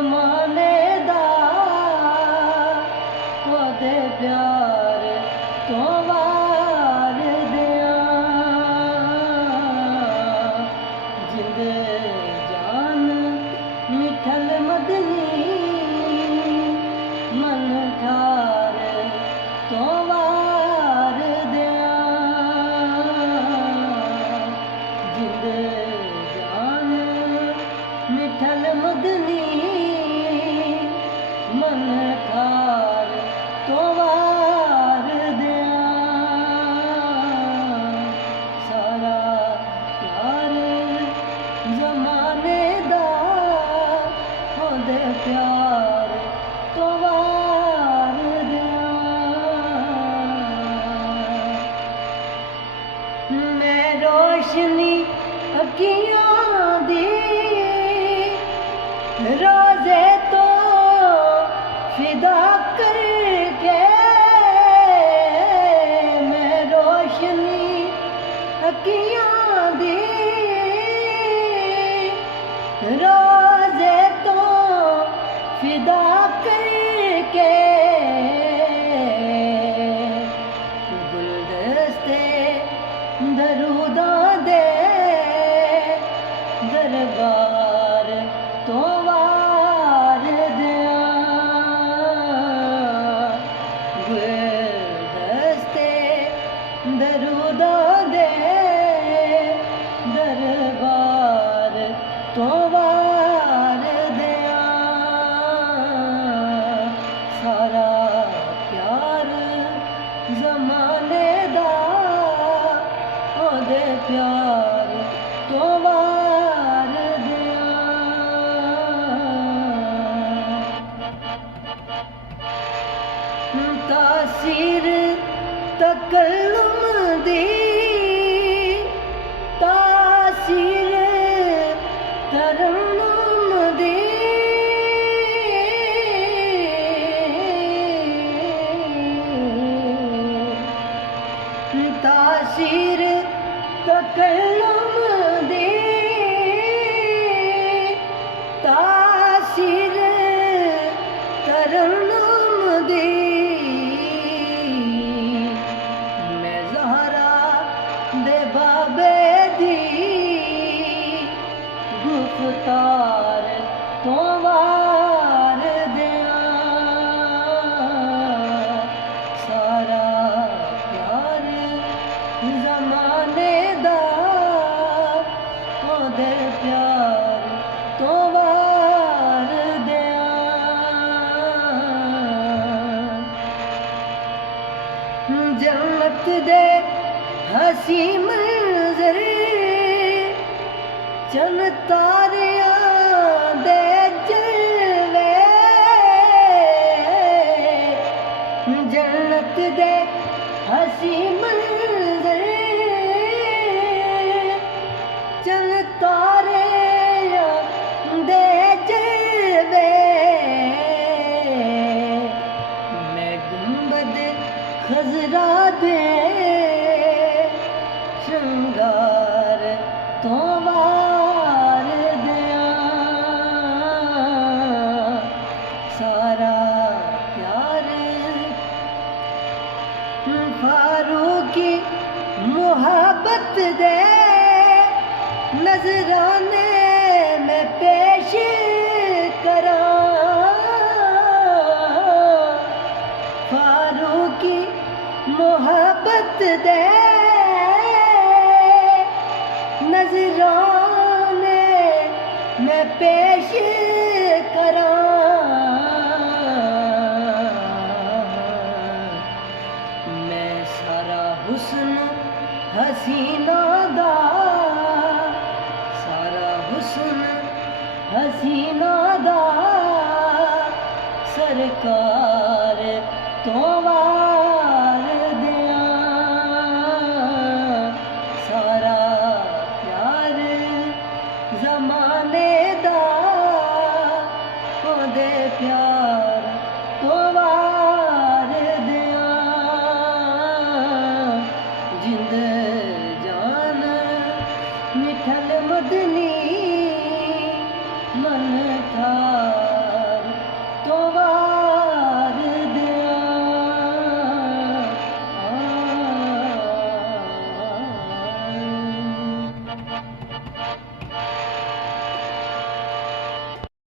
जमाने दा ओदे प्यार तो वार दियां जिंद जान मिठल मदनी मन ठार तो वार दियां जिंद जान मिठल मदनी मन ठार तो वार दियां सारा प्यार जमाने दा ओदे प्यार तो वार दियां मैं रोशनी अखियां दी रोज़े तो फिदा करके मैं रोशनी अखियां दी रोज़े तो फिदा करके गुलदस्ते दरूदां दे दरबार तो वार दियां गुलदस्ते दरूदां दे दरबार तो वार दियां सारा प्यार जमाने दा ओदे प्यार तो वार दियां तासीर तकल्लुम दी तासीर तरन्नुम दी तासीर तकल्लुम दी तासीर तरन्नुम दी मैं ज़हरा दे बाबे दी गुफ्तार तो वार दियां सारा प्यार जमाने दा ओदे प्यार तो वार दियां जन्नत दे हसी मंज़र चन तारियां दे जलवे जन्नत दे हसी मंज़र चन तारियां दे जलवे मैं गुंबद खज़रा दे श्रृंगार तो वार दियां सारा प्यार फारूकी मोहब्बत दे नजराने में पेश करां फारूकी मोहब्बत दे नजराने में पेश करां मैं सारा हुस्न हसीना दा सारा हुस्न हसीना दा सरकार तो